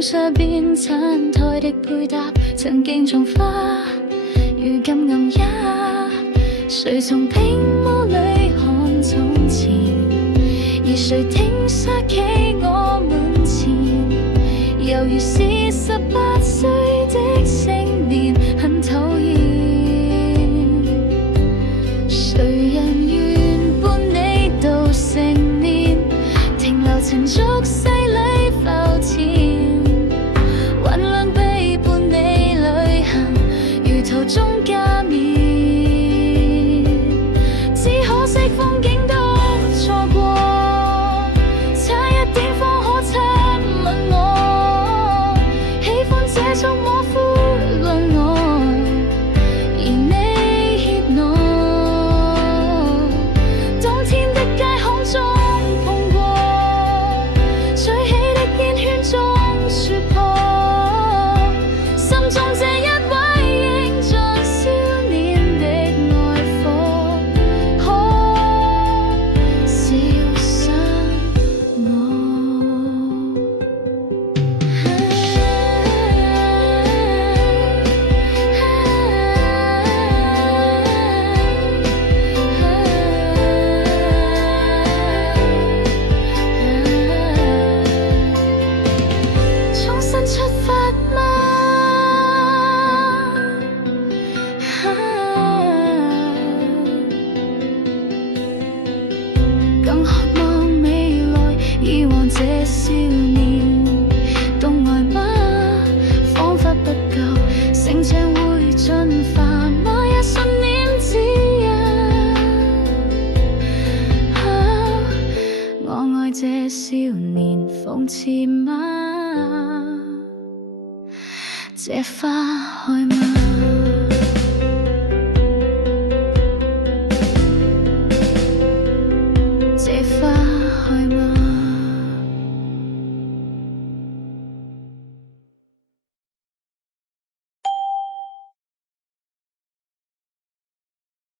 用上邊餐台的配搭，曾經種花，如今暗啞。誰從屏幕裏看從前，而誰聽沙企我門前，猶如是18歲的青年，很討厭。誰人願伴你到成年，停留塵俗世裏浮潛，幻亮背伴你旅行，如途中加冕。只可惜風景都錯過，差一點方可親吻我，喜歡這種模糊論我，而你怯懦。冬天的街巷中碰過，吹起的煙圈中說破，心中這一位英俊少年的愛火，可燒傷我。重新出發嗎？更渴望未來，以往這少年懂愛嗎？彷彿不夠，成長會進化，我也信念指引。我愛這少年，諷刺嗎？這花開嗎？